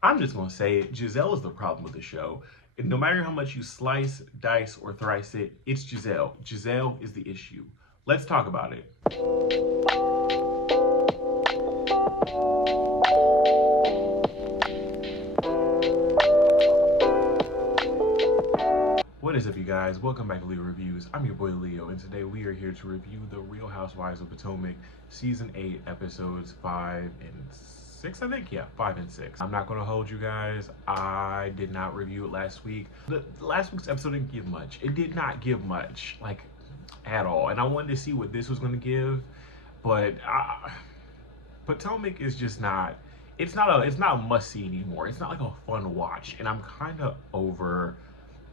I'm just gonna say it. Giselle is the problem with the show. And no matter how much you slice, dice, or thrice it, it's Giselle. Giselle is the issue. Let's talk about it. What is up, you guys? Welcome back to Leo Reviews. I'm your boy Leo, and today we are here to review The Real Housewives of Potomac, Season 8, Episodes 5 and 6, I think? Yeah, 5 and 6. I'm not going to hold you guys. I did not review it last week. The last week's episode didn't give much. It did not give much, like, at all. And I wanted to see what this was going to give, but Potomac is just not... It's not a must-see anymore. It's not like a fun watch, and I'm kind of over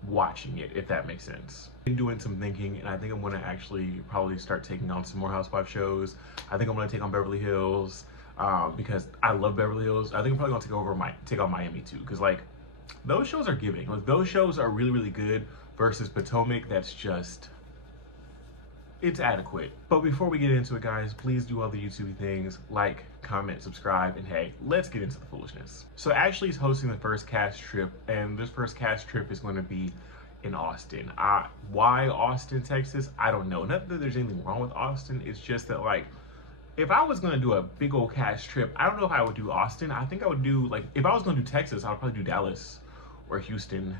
watching it, if that makes sense. Been doing some thinking, and I think I'm gonna actually probably start taking on some more Housewife shows. I think I'm gonna take on Beverly Hills because I love Beverly Hills. I think I'm probably gonna take on Miami too, because like those shows are giving. Like those shows are really good versus Potomac. That's just, it's adequate. But before we get into it, guys, please do all the YouTube things, like, comment, subscribe, and hey, let's get into the foolishness. So Ashley's hosting the first cast trip, and this first cast trip is going to be in Austin. Why Austin, Texas? I don't know. Not that there's anything wrong with Austin. It's just that, like, if I was going to do a big old cast trip, I don't know if I would do Austin. I think I would do, like, if I was going to do Texas, I would probably do Dallas or Houston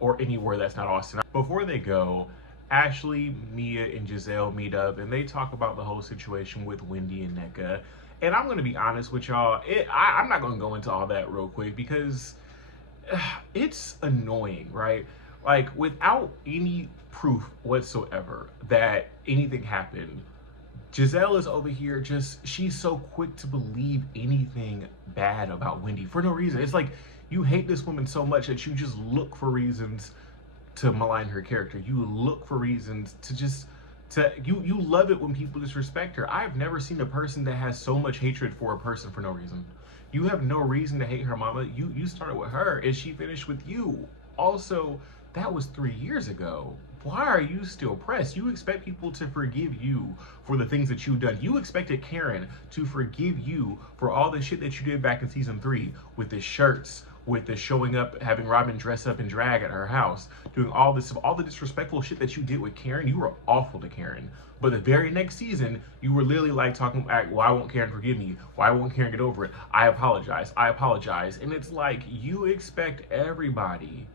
or anywhere that's not Austin. Before they go, Ashley, Mia, and Giselle meet up, and they talk about the whole situation with Wendy and Nneka. And I'm going to be honest with y'all, I'm not going to go into all that real quick because it's annoying, right? Like, without any proof whatsoever that anything happened, Giselle is over here she's so quick to believe anything bad about Wendy for no reason. It's like you hate this woman so much that you just look for reasons to malign her character. You look for reasons you love it when people disrespect her. I've never seen a person that has so much hatred for a person for no reason. You have no reason to hate her, mama. You started with her and she finished with you. Also, that was 3 years ago. Why are you still pressed? You expect people to forgive you for the things that you've done. You expected Karen to forgive you for all the shit that you did back in season 3 with the shirts, with the showing up, having Robin dress up and drag at her house, doing all the disrespectful shit that you did with Karen. You were awful to Karen. But the very next season, you were literally like talking, why won't Karen forgive me? Why won't Karen get over it? I apologize. I apologize. And it's like, you expect everybody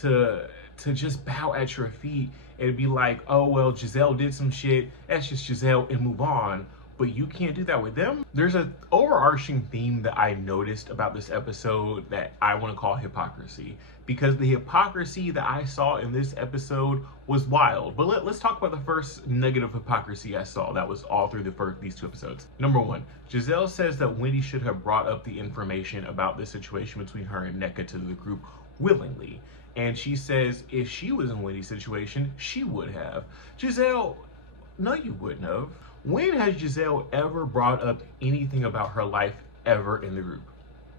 to just bow at your feet and be like, oh, well, Giselle did some shit. That's just Giselle, and move on. But you can't do that with them. There's an overarching theme that I noticed about this episode that I want to call hypocrisy, because the hypocrisy that I saw in this episode was wild. But let's talk about the first negative hypocrisy I saw that was all through these 2 episodes. Number 1, Giselle says that Wendy should have brought up the information about the situation between her and Nneka to the group willingly. And she says if she was in Wendy's situation, she would have. Giselle, no, you wouldn't have. When has Giselle ever brought up anything about her life ever in the group?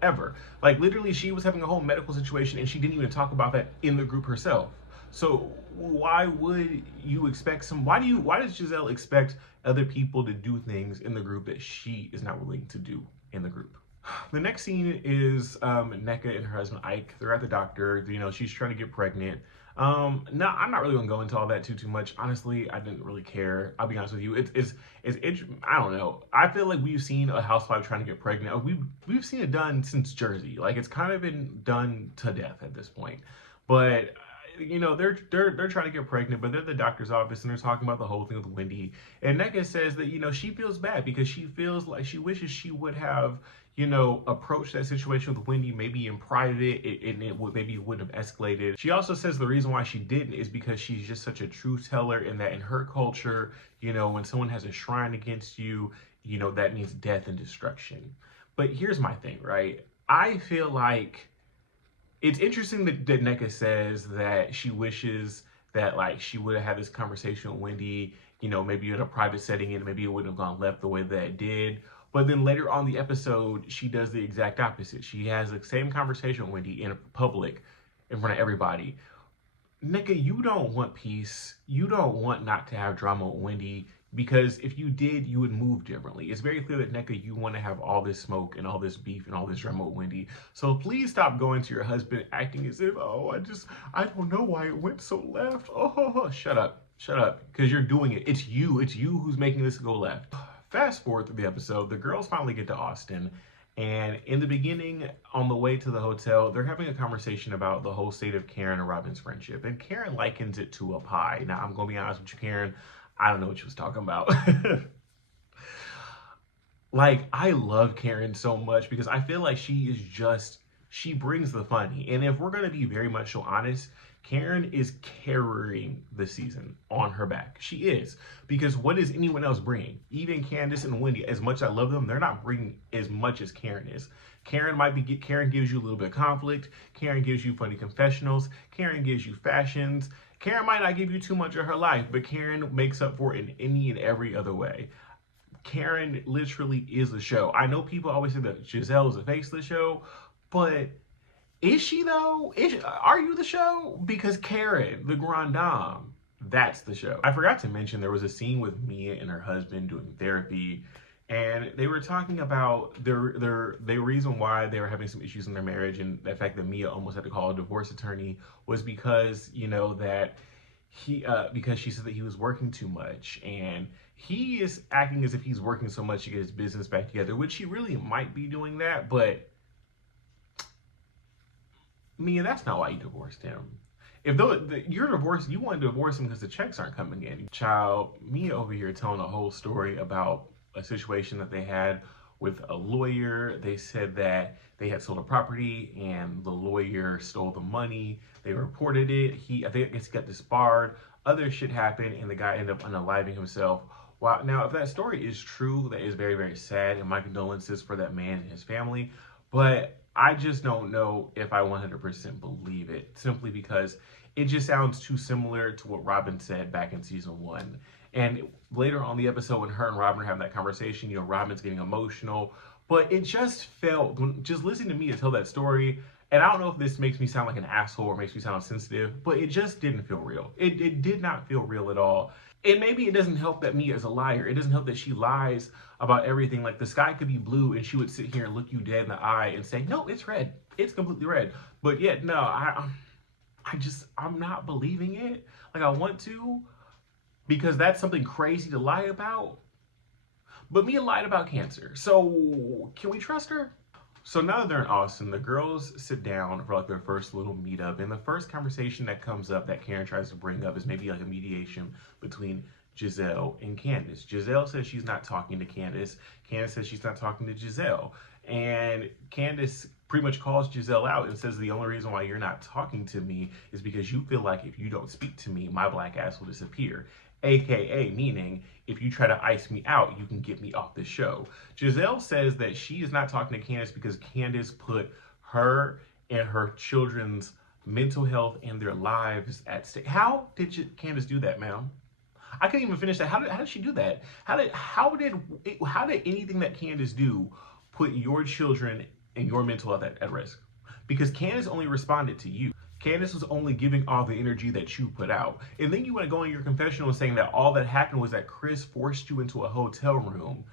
Ever. Like, literally, she was having a whole medical situation and she didn't even talk about that in the group herself. So why would you expect why does Giselle expect other people to do things in the group that she is not willing to do in the group? The next scene is Nneka and her husband Ike. They're at the doctor. You know, she's trying to get pregnant. No, I'm not really gonna go into all that too much. Honestly, I didn't really care. I'll be honest with you. It's I don't know. I feel like we've seen a housewife trying to get pregnant. We've seen it done since Jersey. Like, it's kind of been done to death at this point. But you know, they're trying to get pregnant, but they're at the doctor's office and they're talking about the whole thing with Wendy. And Nneka says that, you know, she feels bad because she feels like she wishes she would have, you know, approached that situation with Wendy maybe in private, maybe it wouldn't have escalated. She also says the reason why she didn't is because she's just such a truth teller, and that in her culture, you know, when someone has a shrine against you, you know, that means death and destruction. But here's my thing, right? I feel like it's interesting that Nneka says that she wishes that, like, she would have had this conversation with Wendy, you know, maybe in a private setting, and maybe it wouldn't have gone left the way that it did. But then later on the episode, she does the exact opposite. She has the same conversation with Wendy in public, in front of everybody. Nneka, you don't want peace. You don't want not to have drama with Wendy. Because if you did, you would move differently. It's very clear that NECA, you want to have all this smoke and all this beef and all this drama with Wendy. So please stop going to your husband acting as if, oh, I don't know why it went so left. Oh, shut up. Shut up. Because you're doing it. It's you. It's you who's making this go left. Fast forward through the episode, the girls finally get to Austin. And in the beginning, on the way to the hotel, they're having a conversation about the whole state of Karen and Robin's friendship. And Karen likens it to a pie. Now, I'm going to be honest with you, Karen. I don't know what she was talking about. Like, I love Karen so much because I feel like she brings the funny. And if we're going to be very much so honest, Karen is carrying the season on her back. She is. Because what is anyone else bringing? Even Candace and Wendy, as much as I love them, they're not bringing as much as Karen is. Karen gives you a little bit of conflict. Karen gives you funny confessionals. Karen gives you fashions. Karen might not give you too much of her life, but Karen makes up for it in any and every other way. Karen literally is the show. I know people always say that Giselle is the face of the show, but is she though? Are you the show? Because Karen, the grande dame, that's the show. I forgot to mention there was a scene with Mia and her husband doing therapy, and they were talking about the reason why they were having some issues in their marriage, and the fact that Mia almost had to call a divorce attorney was because, you know, that because she said that he was working too much, and he is acting as if he's working so much to get his business back together, which he really might be doing that, but Mia, that's not why you divorced him. If you're divorced, you want to divorce him because the checks aren't coming in. Child, Mia over here telling a whole story about a situation that they had with a lawyer. They said that they had sold a property and the lawyer stole the money. They reported it. I guess he got disbarred. Other shit happened and the guy ended up unaliving himself. Wow. Now, if that story is true, that is very, very sad, and my condolences for that man and his family. But I just don't know if I 100% believe it, simply because it just sounds too similar to what Robin said back in season 1. And later on the episode, when her and Robin are having that conversation, you know, Robin's getting emotional. But it just felt, just listening to me to tell that story, and I don't know if this makes me sound like an asshole or makes me sound insensitive, but it just didn't feel real. It did not feel real at all. And maybe it doesn't help that Mia is a liar. It doesn't help that she lies about everything. Like, the sky could be blue and she would sit here and look you dead in the eye and say, no, it's red. It's completely red. But yet, no, I'm not believing it. Like, I want to, because that's something crazy to lie about. But Mia lied about cancer. So can we trust her? So now that they're in Austin, the girls sit down for like their first little meetup, and the first conversation that comes up that Karen tries to bring up is maybe like a mediation between Giselle and Candace. Giselle says she's not talking to Candace. Candace says she's not talking to Giselle. And Candace pretty much calls Giselle out and says the only reason why you're not talking to me is because you feel like if you don't speak to me, my black ass will disappear. AKA meaning, if you try to ice me out, you can get me off the show. Giselle says that she is not talking to Candace because Candace put her and her children's mental health and their lives at stake. How did Candace do that, ma'am? I couldn't even finish that. How did she do that? How did anything that Candace do put your children and your mental health at risk? Because Candace only responded to you. Candace was only giving all the energy that you put out. And then you want to go in your confessional saying that all that happened was that Chris forced you into a hotel room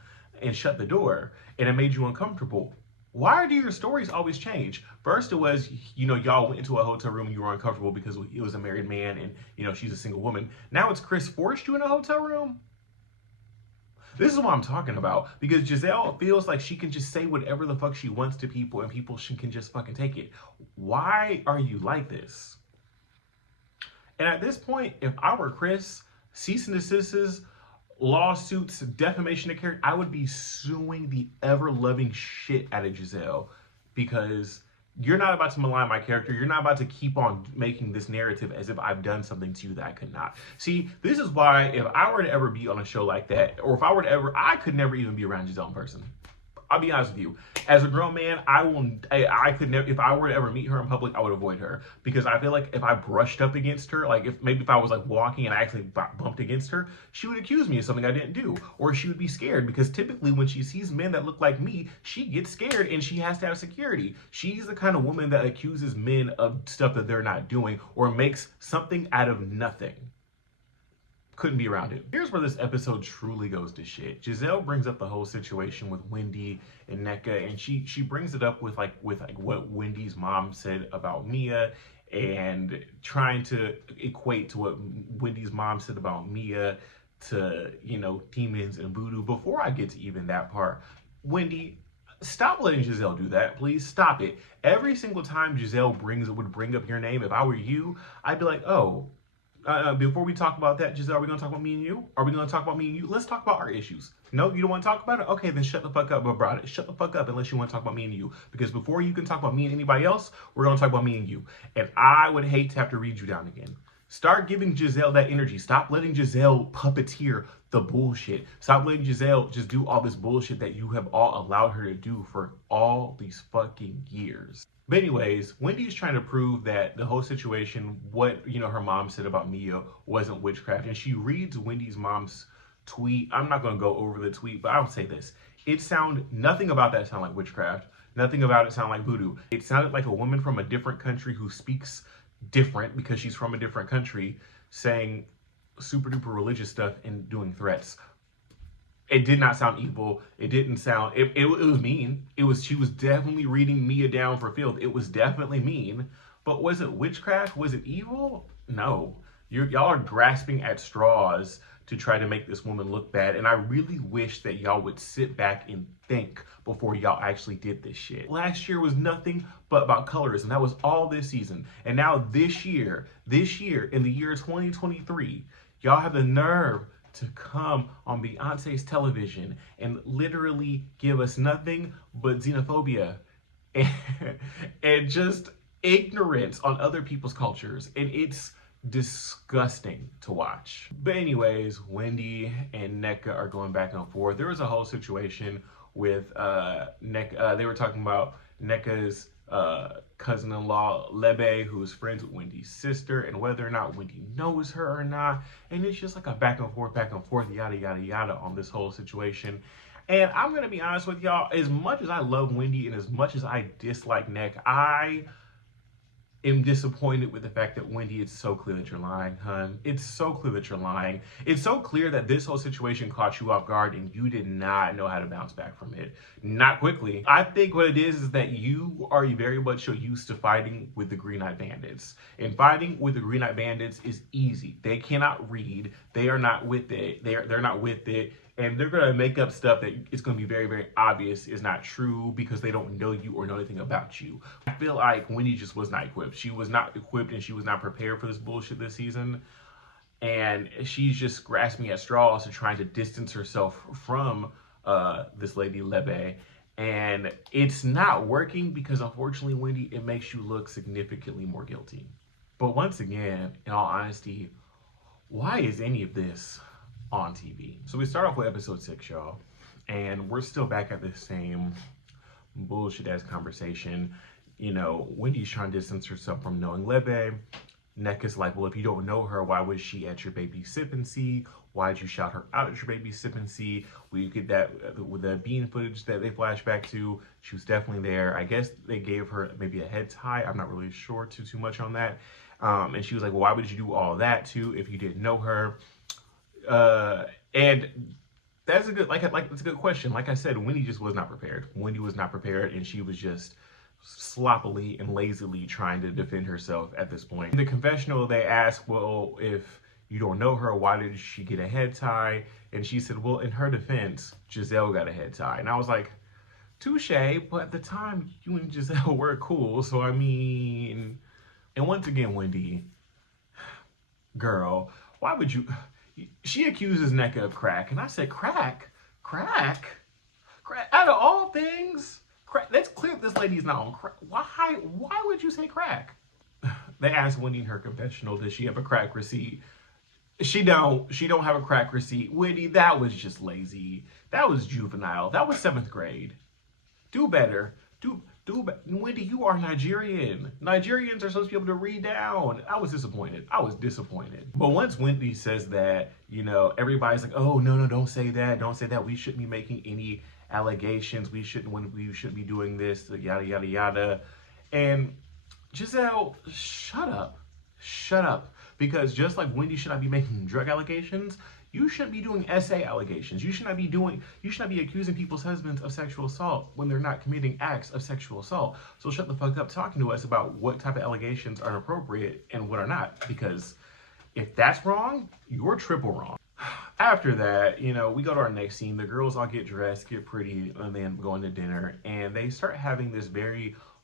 and shut the door, and it made you uncomfortable. Why do your stories always change? First it was, you know, y'all went into a hotel room and you were uncomfortable because it was a married man and, you know, she's a single woman. Now it's Chris forced you in a hotel room? This is what I'm talking about, because Giselle feels like she can just say whatever the fuck she wants to people and people can just fucking take it. Why are you like this? And at this point, if I were Chris, cease and desists, lawsuits, defamation of character, I would be suing the ever-loving shit out of Giselle, because you're not about to malign my character. You're not about to keep on making this narrative as if I've done something to you that I could not. See, this is why if I were to ever be on a show like that, or if I were to ever, I could never even be around Giselle in person. I'll be honest with you. As a grown man, I could never, if I were to ever meet her in public, I would avoid her. Because I feel like if I brushed up against her, like if I was like walking and I actually bumped against her, she would accuse me of something I didn't do. Or she would be scared, because typically when she sees men that look like me, she gets scared and she has to have security. She's the kind of woman that accuses men of stuff that they're not doing or makes something out of nothing. couldn't be around it. Here's where this episode truly goes to shit. Giselle brings up the whole situation with Wendy and Nneka, and she brings it up with like what Wendy's mom said about Mia, and trying to equate to what Wendy's mom said about Mia to, you know, demons and voodoo. Before I get to even that part, Wendy, stop letting Giselle do that. Please stop it. Every single time Giselle would bring up your name, if I were you, I'd be like, oh, before we talk about that, Giselle, are we going to talk about me and you? Are we going to talk about me and you? Let's talk about our issues. No, you don't want to talk about it? Okay, then shut the fuck up about it. Shut the fuck up unless you want to talk about me and you. Because before you can talk about me and anybody else, we're going to talk about me and you. And I would hate to have to read you down again. Start giving Giselle that energy. Stop letting Giselle puppeteer the bullshit. Stop letting Giselle just do all this bullshit that you have all allowed her to do for all these fucking years. But anyways, Wendy's trying to prove that the whole situation, what, you know, her mom said about Mia wasn't witchcraft. And she reads Wendy's mom's tweet. I'm not going to go over the tweet, but I would say this. Nothing about that sounded like witchcraft. Nothing about it sounded like voodoo. It sounded like a woman from a different country who speaks different because she's from a different country saying super duper religious stuff and doing threats. It did not sound evil. It didn't sound, it was mean. She was definitely reading Mia down for filth. It was definitely mean. But was it witchcraft? Was it evil? No. Y'all are grasping at straws to try to make this woman look bad. And I really wish that y'all would sit back and think before y'all actually did this shit. Last year was nothing but about colors, and that was all this season. And now this year, in the year 2023, y'all have the nerve to come on Beyonce's television and literally give us nothing but xenophobia and just ignorance on other people's cultures. And it's disgusting to watch. But anyways, Wendy and Nneka are going back and forth. There was a whole situation with Nneka. They were talking about Nneka's cousin-in-law Lebe, who's friends with Wendy's sister, and whether or not Wendy knows her or not. And it's just like a back and forth, yada yada yada on this whole situation. And I'm gonna be honest with y'all, as much as I love Wendy and as much as I dislike Nneka, I am disappointed with the fact that Wendy, it's so clear that you're lying, hun. It's so clear that you're lying. It's so clear that this whole situation caught you off guard and you did not know how to bounce back from it. Not quickly. I think what it is that you are very much so used to fighting with the Green Eyed Bandits. And fighting with the Green Eyed Bandits is easy. They cannot read. They are not with it. They're not with it. And they're going to make up stuff that it's going to be very, very obvious is not true because they don't know you or know anything about you. I feel like Wendy just was not equipped. She was not equipped and she was not prepared for this bullshit this season. And she's just grasping at straws and trying to distance herself from this lady Lebe. And it's not working because unfortunately, Wendy, it makes you look significantly more guilty. But once again, in all honesty, why is any of this on TV? So we start off with episode 6, y'all, and we're still back at the same bullshit ass conversation. You know, Wendy's trying to distance herself from knowing Lebe. Nneka's like, well, if you don't know her, why was she at your baby sip and see? Why'd you shout her out at your baby sip and see? We get that with the bean footage that they flash back to. She was definitely there. I guess they gave her maybe a head tie. I'm not really sure too much on that. And she was like, well, why would you do all that too if you didn't know her? And that's a good, it's a good question. Like I said, Wendy just was not prepared. Wendy was not prepared, and she was just sloppily and lazily trying to defend herself at this point. In the confessional, they asked, well, if you don't know her, why did she get a head tie? And she said, well, in her defense, Giselle got a head tie. And I was like, touche, but at the time, you and Giselle were cool. So, I mean, and once again, Wendy, girl, why would you... She accuses Nneka of crack, and I said, crack? Out of all things, crack. That's clear this lady's not on crack. Why would you say crack? They asked Wendy in her confessional, does she have a crack receipt? She don't have a crack receipt. Wendy, that was just lazy. That was juvenile. That was 7th grade. Do better. Wendy, you are Nigerian. Nigerians are supposed to be able to read down. I was disappointed. But once Wendy says that, you know, everybody's like, oh, no, don't say that. Don't say that. We shouldn't be making any allegations. We shouldn't be doing this, yada, yada, yada. And Giselle, shut up. Because just like Wendy should not be making drug allegations, you shouldn't be doing SA allegations. You should not be accusing people's husbands of sexual assault when they're not committing acts of sexual assault. So shut the fuck up talking to us about what type of allegations are inappropriate and what are not. Because if that's wrong, you're triple wrong. After that, we go to our next scene. The girls all get dressed, get pretty, and then go into dinner. And they start having this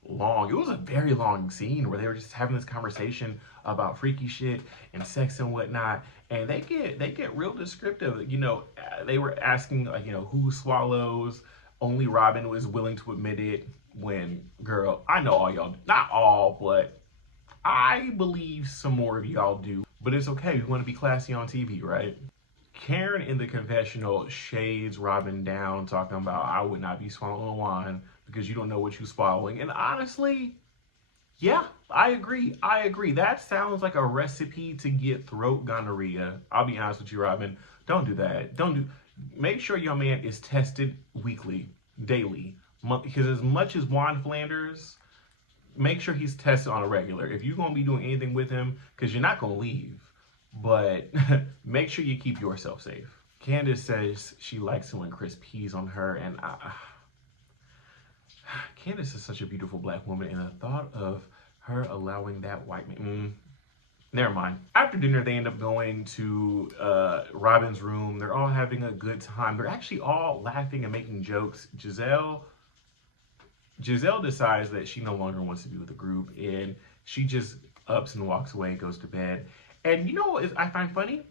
it was a very long scene where they were just having this conversation about freaky shit and sex and whatnot. And they get real descriptive. They were asking, who swallows. Only Robin was willing to admit it when, girl, I know all y'all, not all, but I believe some more of y'all do. But it's okay. We want to be classy on TV, right? Karen in the confessional shades Robin down, talking about, I would not be swallowing wine because you don't know what you're swallowing. And honestly, yeah, I agree. That sounds like a recipe to get throat gonorrhea. I'll be honest with you, Robin. Don't do that. Make sure your man is tested weekly, daily. Because as much as Juan Flanders, make sure he's tested on a regular. If you're going to be doing anything with him, because you're not going to leave, but make sure you keep yourself safe. Candace says she likes it when Chris pees on her, and Candace is such a beautiful black woman, and the thought of her allowing that white man, never mind. After dinner, they end up going to Robin's room. They're all having a good time. They're actually all laughing and making jokes. Giselle decides that she no longer wants to be with the group, and she just ups and walks away, goes to bed. And you know what I find funny?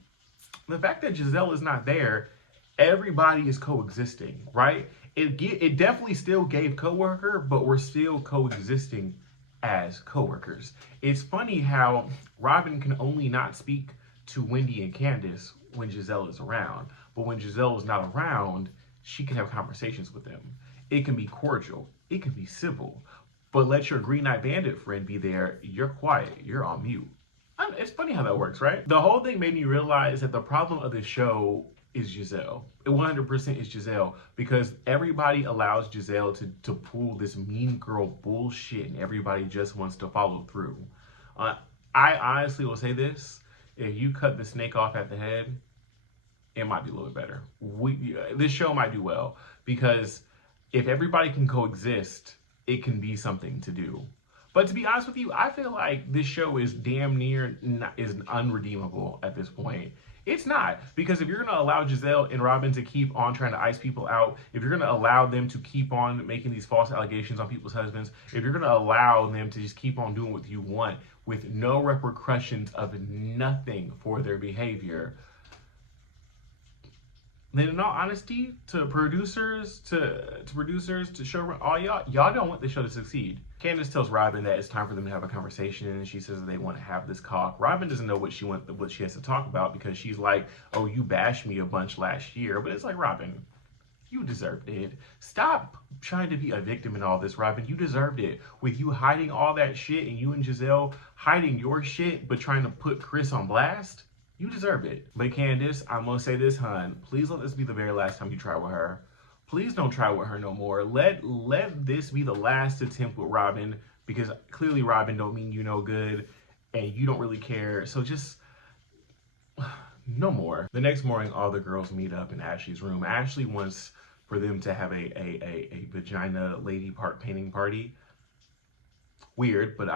The fact that Giselle is not there, everybody is coexisting, right? It definitely still gave coworker, but we're still coexisting as coworkers. It's funny how Robin can only not speak to Wendy and Candace when Giselle is around, but when Giselle is not around, she can have conversations with them. It can be cordial, it can be civil, but let your Green Knight Bandit friend be there, you're quiet, you're on mute. It's funny how that works, right? The whole thing made me realize that the problem of this show is Giselle. It 100% is Giselle, because everybody allows Giselle to pull this mean girl bullshit, and everybody just wants to follow through. I honestly will say this: if you cut the snake off at the head, it might be a little bit better. This show might do well, because if everybody can coexist, it can be something to do. But to be honest with you, I feel like this show is damn near is unredeemable at this point. It's not, because if you're going to allow Giselle and Robin to keep on trying to ice people out, if you're going to allow them to keep on making these false allegations on people's husbands, if you're going to allow them to just keep on doing what you want with no repercussions of nothing for their behavior, then in all honesty, to producers, to showrun, all y'all don't want the show to succeed. Candace tells Robin that it's time for them to have a conversation, and she says that they want to have this talk. Robin doesn't know what she has to talk about, because she's like, oh, you bashed me a bunch last year. But it's like, Robin, you deserved it. Stop trying to be a victim in all this, Robin. You deserved it. With you hiding all that shit, and you and Giselle hiding your shit, but trying to put Chris on blast, you deserved it. But Candace, I'm gonna say this, hun. Please let this be the very last time you try with her. Please don't try with her no more. Let this be the last attempt with Robin, because clearly Robin don't mean you no good, and you don't really care. So just no more. The next morning, all the girls meet up in Ashley's room. Ashley wants for them to have a vagina lady part painting party. Weird, but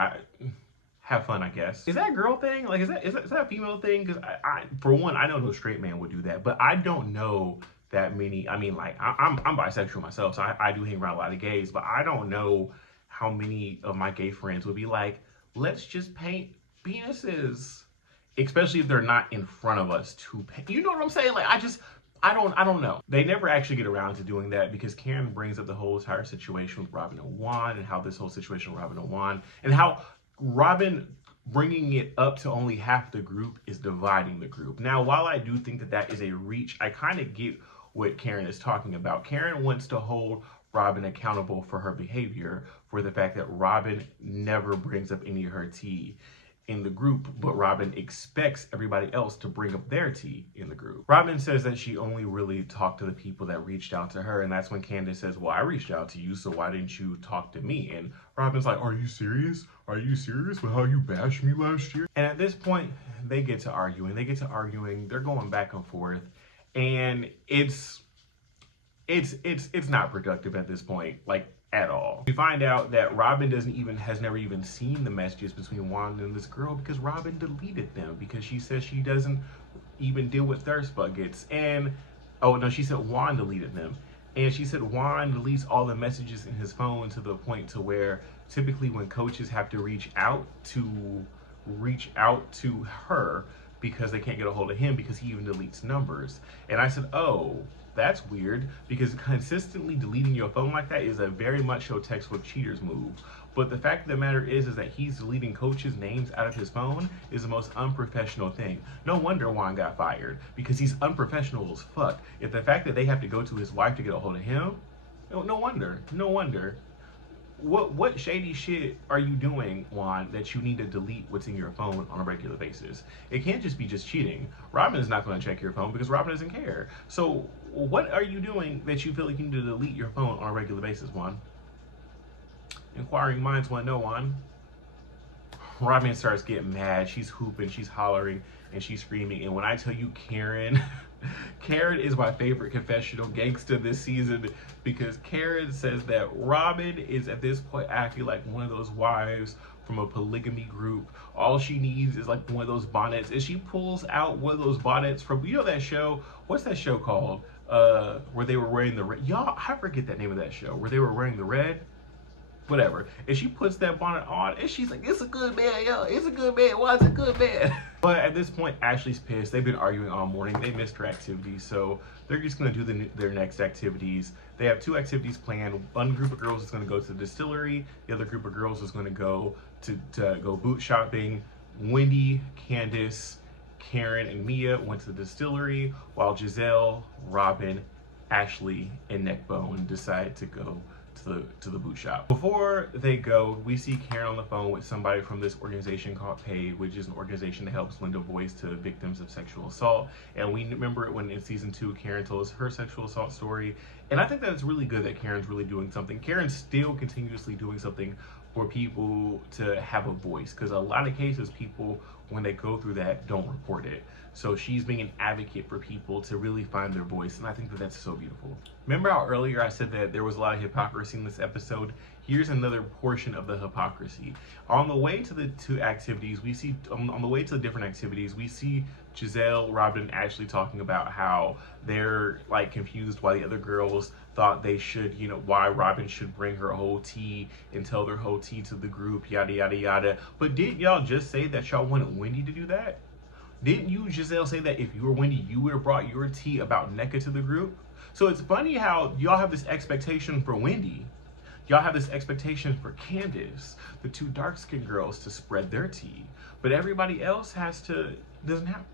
have fun, I guess. Is that a girl thing? Like, is that a female thing? Because I for one, I know no straight man would do that, but I don't know that many. I mean, like, I'm bisexual myself, so I do hang around a lot of gays, but I don't know how many of my gay friends would be like, let's just paint penises, especially if they're not in front of us to paint. You know what I'm saying? Like, I don't know. They never actually get around to doing that, because Karen brings up the whole entire situation with Robin and Juan, and how this whole situation with Robin and Juan, and how Robin bringing it up to only half the group is dividing the group. Now, while I do think that is a reach, I kind of get what Karen is talking about. Karen wants to hold Robin accountable for her behavior, for the fact that Robin never brings up any of her tea. in the group, but Robin expects everybody else to bring up their tea in the group. Robin says that she only really talked to the people that reached out to her, and that's when Candace says, well, I reached out to you, so why didn't you talk to me? And Robin's like, are you serious? Are you serious with how you bashed me last year? And at this point, they get to arguing. They're going back and forth, and it's not productive at this point, like, at all. We find out that Robin has never even seen the messages between Wanda and this girl because Robin deleted them because she says she doesn't even deal with thirst buckets. And, oh no, she said Juan deleted them. And she said Juan deletes all the messages in his phone to the point to where typically when coaches have to reach out to her because they can't get a hold of him because he even deletes numbers. And I said, oh, that's weird, because consistently deleting your phone like that is a very much so textbook cheaters move. But the fact of the matter is that he's deleting coaches' names out of his phone is the most unprofessional thing. No wonder Juan got fired, because he's unprofessional as fuck. If the fact that they have to go to his wife to get a hold of him, no wonder. What shady shit are you doing, Juan, that you need to delete what's in your phone on a regular basis? It can't just be cheating. Robin is not going to check your phone because Robin doesn't care. So what are you doing that you feel like you need to delete your phone on a regular basis, Juan? Inquiring minds want to know, Juan. Robin starts getting mad. She's hooping, she's hollering, and she's screaming. And when I tell you Karen, Karen is my favorite confessional gangster this season, because Karen says that Robin is at this point acting like one of those wives from a polygamy group. All she needs is like one of those bonnets, and she pulls out one of those bonnets from, you know that show? What's that show called? Where they were wearing the red. Y'all, I forget that name of that show. Where they were wearing the red. Whatever. And she puts that bonnet on and she's like, it's a good man, yo. It's a good man. Why is it a good man? But at this point, Ashley's pissed. They've been arguing all morning. They missed her activities. So they're just going to do their next activities. They have 2 activities planned. One group of girls is going to go to the distillery. The other group of girls is going to go to go boot shopping. Wendy, Candace, Karen, and Mia went to the distillery, while Giselle, Robin, Ashley, and Neckbone decided to go to the boot shop. Before they go, we see Karen on the phone with somebody from this organization called PAID, which is an organization that helps lend a voice to victims of sexual assault. And we remember it when in season 2, Karen told us her sexual assault story. And I think that it's really good that Karen's really doing something. Karen's still continuously doing something for people to have a voice, because a lot of cases people, when they go through that, don't report it. So she's being an advocate for people to really find their voice, and I think that that's so beautiful. Remember how earlier I said that there was a lot of hypocrisy in this episode? Here's another portion of the hypocrisy. On the way to the 2 activities, we see, on the way to the different activities, we see Giselle, Robin, and Ashley talking about how they're like confused why the other girls thought they should, you know, why Robin should bring her whole tea and tell their whole tea to the group, yada, yada, yada. But didn't y'all just say that y'all wanted Wendy to do that? Didn't you, Giselle, say that if you were Wendy, you would have brought your tea about NECA to the group? So it's funny how y'all have this expectation for Wendy. Y'all have this expectation for Candace, the 2 dark-skinned girls, to spread their tea. But everybody else doesn't have.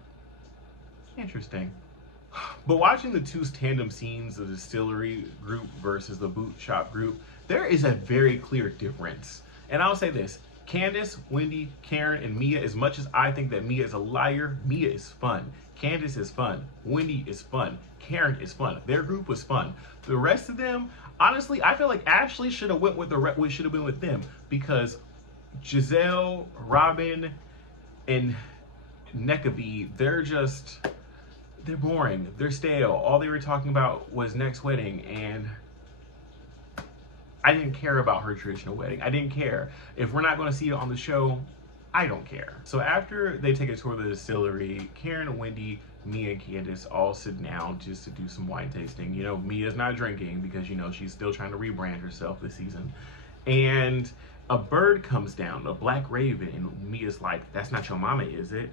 Interesting. But watching the 2 tandem scenes, the distillery group versus the boot shop group, there is a very clear difference. And I'll say this. Candace, Wendy, Karen, and Mia, as much as I think that Mia is a liar, Mia is fun. Candace is fun. Wendy is fun. Karen is fun. Their group was fun. The rest of them, honestly, I feel like Ashley should have been with them, because Giselle, Robin, and Neckaby, they're boring. They're stale. All they were talking about was next wedding, and I didn't care about her traditional wedding. I didn't care. If we're not going to see it on the show, I don't care. So after they take a tour of the distillery, Karen, Wendy, Mia, and Candace all sit down just to do some wine tasting. You know, Mia's not drinking because, you know, she's still trying to rebrand herself this season. And a bird comes down, a black raven, and Mia's like, that's not your mama, is it?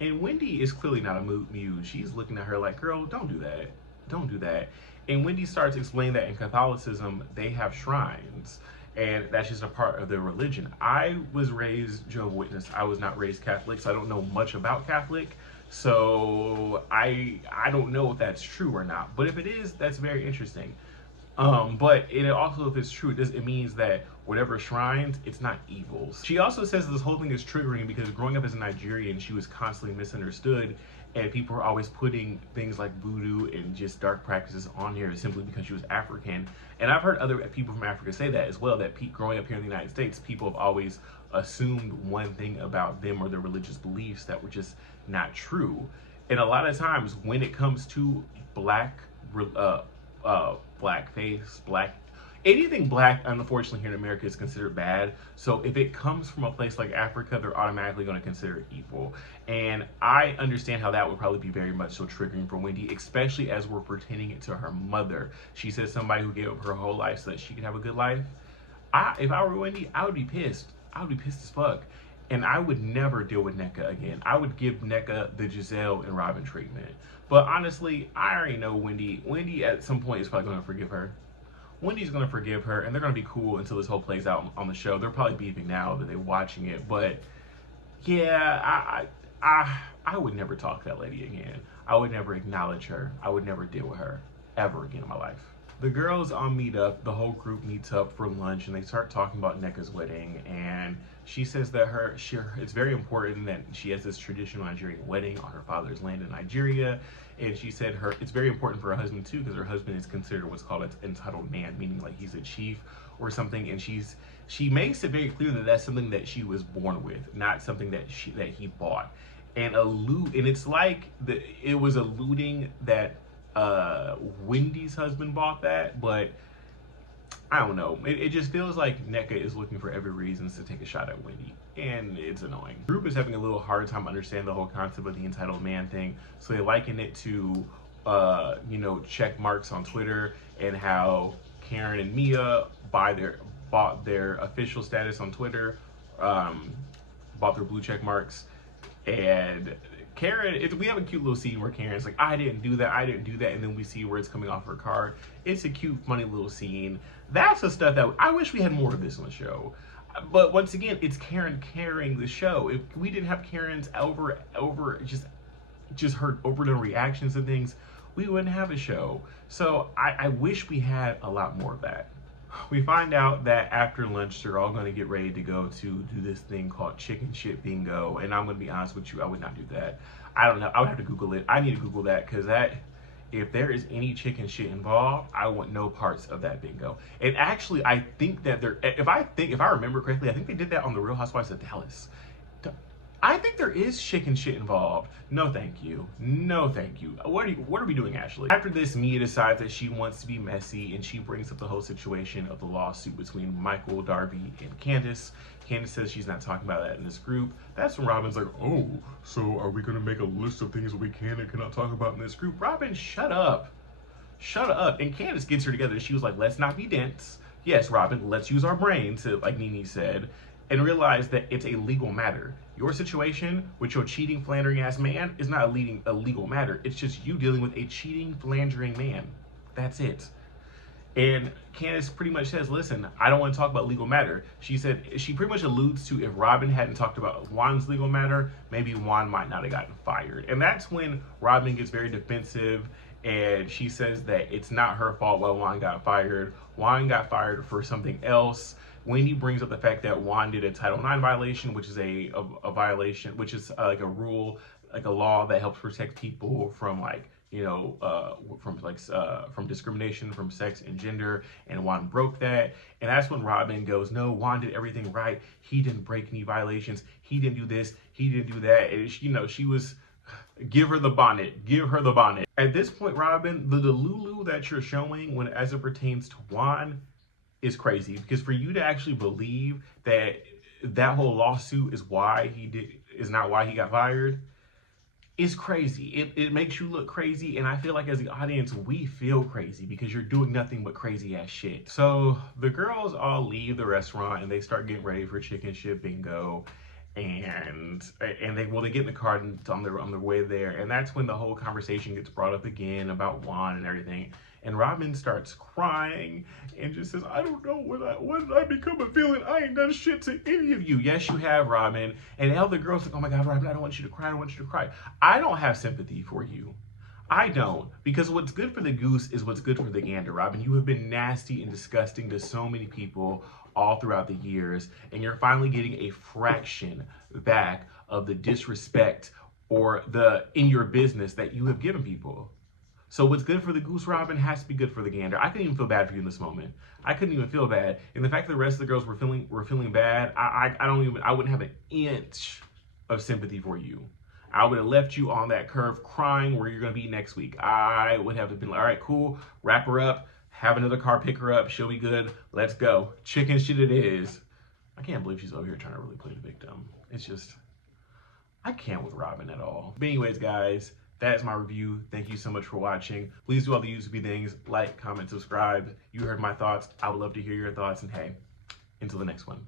And Wendy is clearly not a muse. She's looking at her like, girl, don't do that. Don't do that. And Wendy starts explaining that in Catholicism, they have shrines, and that's just a part of their religion. I was raised Jehovah's Witness. I was not raised Catholic, so I don't know much about Catholic. So I don't know if that's true or not. But if it is, that's very interesting. But it also, if it's true, it means that whatever shrines, it's not evils. She also says this whole thing is triggering because growing up as a Nigerian, she was constantly misunderstood, and people were always putting things like voodoo and just dark practices on here simply because she was African. And I've heard other people from Africa say that as well, that growing up here in the United States, people have always assumed one thing about them or their religious beliefs that were just not true. And a lot of times when it comes to black blackface, anything black, unfortunately, here in America is considered bad. So if it comes from a place like Africa, they're automatically going to consider it evil. And I understand how that would probably be very much so triggering for Wendy, especially as we're pertaining it to her mother. She says somebody who gave up her whole life so that she could have a good life. If I were Wendy, I would be pissed. I would be pissed as fuck. And I would never deal with Nneka again. I would give Nneka the Giselle and Robin treatment. But honestly, I already know Wendy. Wendy at some point is probably going to forgive her. Wendy's going to forgive her, and they're going to be cool until this whole plays out on the show. They're probably beefing now that they're watching it. But yeah, I would never talk to that lady again. I would never acknowledge her. I would never deal with her ever again in my life. The girls all meet up, the whole group meets up for lunch, and they start talking about Nneka's wedding. And she says that it's very important that she has this traditional Nigerian wedding on her father's land in Nigeria. And she said it's very important for her husband too, because her husband is considered what's called an entitled man, meaning like he's a chief or something. And she makes it very clear that that's something that she was born with, not something that he bought. And it's like it was alluding that Wendy's husband bought that, but I don't know. It just feels like Nneka is looking for every reason to take a shot at Wendy, and it's annoying. The group is having a little hard time understanding the whole concept of the entitled man thing, so they liken it to, check marks on Twitter, and how Karen and Mia bought their official status on Twitter, bought their blue check marks, and Karen, we have a cute little scene where Karen's like, I didn't do that, and then we see where it's coming off her card. It's a cute, funny little scene. That's the stuff that I wish we had more of this on the show. But once again, it's Karen carrying the show. If we didn't have Karen's just her overdone reactions and things, we wouldn't have a show. So I wish we had a lot more of that. We find out that after lunch, they're all going to get ready to go to do this thing called chicken shit bingo. And I'm going to be honest with you, I would not do that. I don't know. I would have to Google it. I need to Google that, because if there is any chicken shit involved, I want no parts of that bingo. And actually, I think that if I remember correctly, I think they did that on the Real Housewives of Dallas. I think there is chicken shit involved. No, thank you. No, thank you. What are we doing, Ashley? After this, Mia decides that she wants to be messy, and she brings up the whole situation of the lawsuit between Michael, Darby, and Candace. Candace says she's not talking about that in this group. That's when Robin's like, oh, so are we going to make a list of things that we can and cannot talk about in this group? Robin, shut up. Shut up. And Candace gets her together. She was like, let's not be dense. Yes, Robin, let's use our brains, like Nene said, and realize that it's a legal matter. Your situation with your cheating, philandering ass man is not a legal matter. It's just you dealing with a cheating, philandering man. That's it. And Candace pretty much says, listen, I don't want to talk about legal matter. She pretty much alludes to, if Robin hadn't talked about Juan's legal matter, maybe Juan might not have gotten fired. And that's when Robin gets very defensive, and she says that it's not her fault why Juan got fired. Juan got fired for something else. Wendy brings up the fact that Juan did a Title IX violation, which is a violation, which is like a rule, like a law that helps protect people from from discrimination, from sex and gender, and Juan broke that. And that's when Robin goes, no, Juan did everything right. He didn't break any violations. He didn't do this. He didn't do that. And she was, give her the bonnet. Give her the bonnet. At this point, Robin, the Lulu that you're showing as it pertains to Juan is crazy, because for you to actually believe that whole lawsuit is not why he got fired is crazy. It makes you look crazy, and I feel like as the audience we feel crazy because you're doing nothing but crazy ass shit. So the girls all leave the restaurant and they start getting ready for chicken shit bingo, and they get in the car on their way there, and that's when the whole conversation gets brought up again about Juan and everything. And Robin starts crying and just says, I don't know what did I become a villain? I ain't done shit to any of you. Yes, you have, Robin. And all the girls are like, oh my God, Robin, I don't want you to cry. I don't want you to cry. I don't have sympathy for you. I don't. Because what's good for the goose is what's good for the gander, Robin. You have been nasty and disgusting to so many people all throughout the years, and you're finally getting a fraction back of the disrespect or the in your business that you have given people. So what's good for the goose robin has to be good for the gander. I couldn't even feel bad for you in this moment. I couldn't even feel bad. And the fact that the rest of the girls were feeling bad, I wouldn't have an inch of sympathy for you. I would have left you on that curve crying where you're gonna be next week. I would have been like, all right, cool, wrap her up, have another car pick her up, she'll be good, let's go. Chicken shit it is. I can't believe she's over here trying to really play the victim. It's just, I can't with Robin at all. But anyways, guys, that is my review. Thank you so much for watching. Please do all the usual things, like, comment, subscribe. You heard my thoughts. I would love to hear your thoughts, and hey, until the next one.